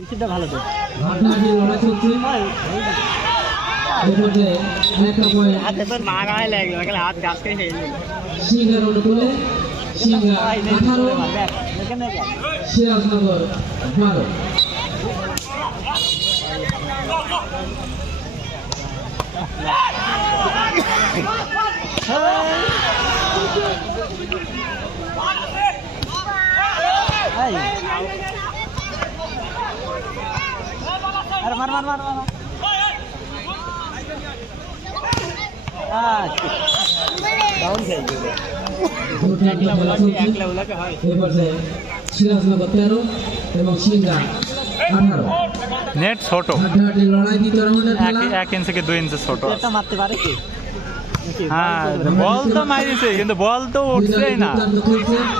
বিচিটা ভালো তো ঘটনাটি লড়াই চলছে এই পর্যায়ে অনেকটা পয়েন্ট হাতে তো মারাই লাগলো এখানে হাত গাছ করে খেয়ে নিল সিংহের অনুকূলে সিংহা 18 এখানে সিরাজনগর 12 अरे मार मार मार मार डाउन खेल এই পর্যায়ে সিরাজনগর 13 এবং সিংহা 18 नेट छोटो হাড্ডাহাড্ডি লড়াই দ্বিতীয় রাউন্ডের খেলা एक इंच के 2 इंच छोटो এটা মারতে পারে কি হ্যাঁ বল তো মারিছে কিন্তু বল তো উঠছেই না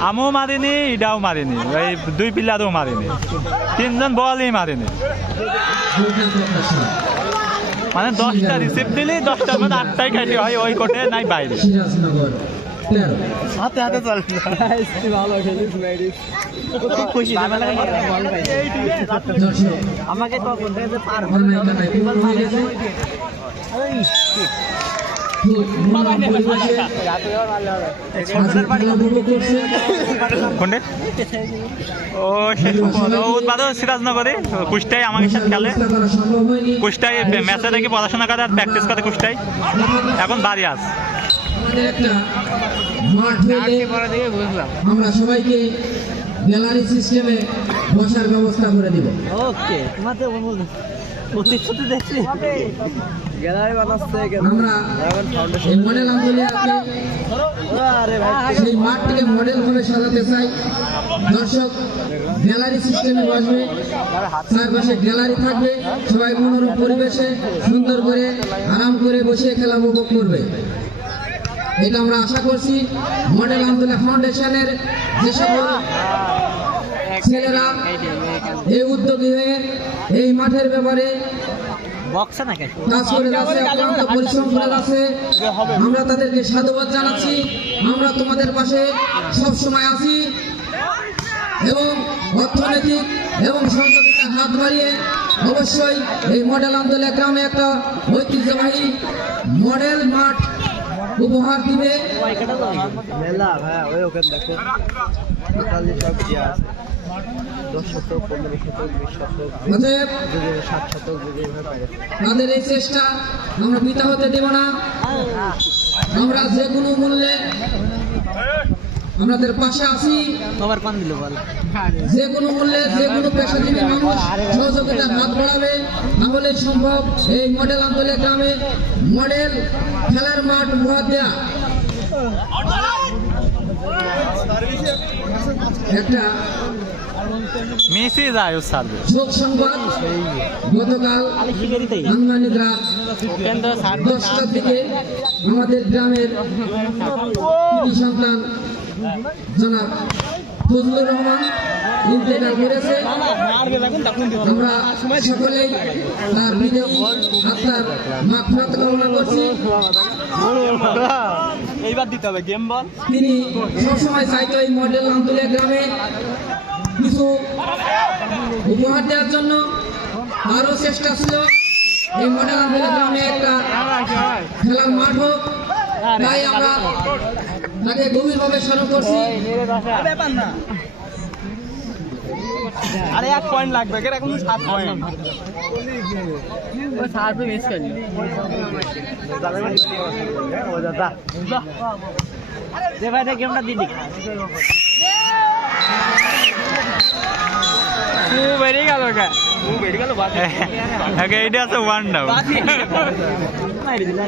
আমও মারিনি ইডাও মারিনি এই দুই পিলারও মারিনি তিনজন বলই মারিনি মানে 10টা রিসিভ দিলেই 10টার মধ্যে 8টাই খাইতে হয় ওই কোটে নাই বাইরে সিরাজনগর 13 হাতে হাতে চল ভালো খেলিস মেরিস খুব খুশি মানে বল পাইছে দর্শক আমাকে তো বলতে যে পার অনলাইন খেলায় পূর্ণ হয়ে গেছে কোনটে ও উৎপাদক সিরাজনগরে কুষ্টাই আমাকে সাথে খেলে কুষ্টাই ম্যাচে দেখি পড়াশোনা করে আর প্র্যাকটিস করে কুষ্টাই এখন বাড়ি আস আমরা সবাইকে গ্যালারি সিস্টেমে বসার ব্যবস্থা করে দিব ওকে তোমাদের প্রতিশ্রুতি দেখছি গ্যালারি বানাচ্ছে আমরা এই মডেল আন্দোলনকে আরে ভাই সেই মাঠটিকে মডেল ভাবে সাজাতে চাই দর্শক গ্যালারি সিস্টেমে বসবে চারপাশে গ্যালারি থাকবে সবাই মনোরম পরিবেশে সুন্দর করে আরাম করে বসে খেলা উপভোগ করবে এটা আমরা আশা করছি মডেল আন্দোলন ফাউন্ডেশনের যে সকল ছেলেরা এই উদ্যোগী হয়ে এই মাঠের ব্যাপারে বক্সা না কেন কাজ করে যাচ্ছে অক্লান্ত পরিশ্রম করে যাচ্ছে আমরা তাদেরকে সাধুবাদ জানাচ্ছি আমরা তোমাদের পাশে সব সময় আছি এবং অর্থনৈতিক এবং সহযোগিতার হাত বাড়িয়ে অবশ্যই এই মডেল আন্দোলন গ্রামে একটা ঐতিহ্যবাহী মডেল মাঠ উপহার দিবে মেলা ভাই ওই ওখানে দেখো টোটালি সব কি আছে 10 শতক 15 শতক 20 শতক অতএব 7 শতক তাদের এই চেষ্টা আমরা বৃথা হতে দেব না আমরা যে কোনো মূল্যে আমাদের পাশে আছি কভার পান দিল বল যে কোনো মূল্যে যে কোনো পেশাজীবী মানুষ সহযোগিতার হাত বাড়াবে তাহলে সম্ভব এই মডেল আন্দোলন গ্রামে মডেল খেলার মাঠ উপহার দেয়া একটা মিসি যায় ওর শোক সংবাদ গতকাল আনুমানিক রাত 10টার দিকে আমাদের গ্রামের কৃতি সন্তান জনাব ফজলুর রহমান ইন্তেকাল করেছে আমরা সকলেই তার বিদেহী আত্মার মাগফিরাত কামনা করছি এইবার দিতে হবে গেম বল তিনি সবসময় চাইতো এই মডেল আন্দোলন গ্রামে কিছু উপহার দেওয়ার জন্য আরও চেষ্টা ছিল এই মডেল আন্দোলন গ্রামে একটা খেলার মাঠ হোক তাই আমরা তাকে গভীরভাবে স্মরণ করছি ব্যাপার না আরে 1 পয়েন্ট লাগবে এরকম 7 পয়েন্ট ওই 7 পে মিস করলি ও দাদা দে ভাই দেখ গেমটা দিদি ও বেরি গেল কা ও বেড়ে গেল বাকি এটা আছে ওয়ান ডাউন মাইরে দিলা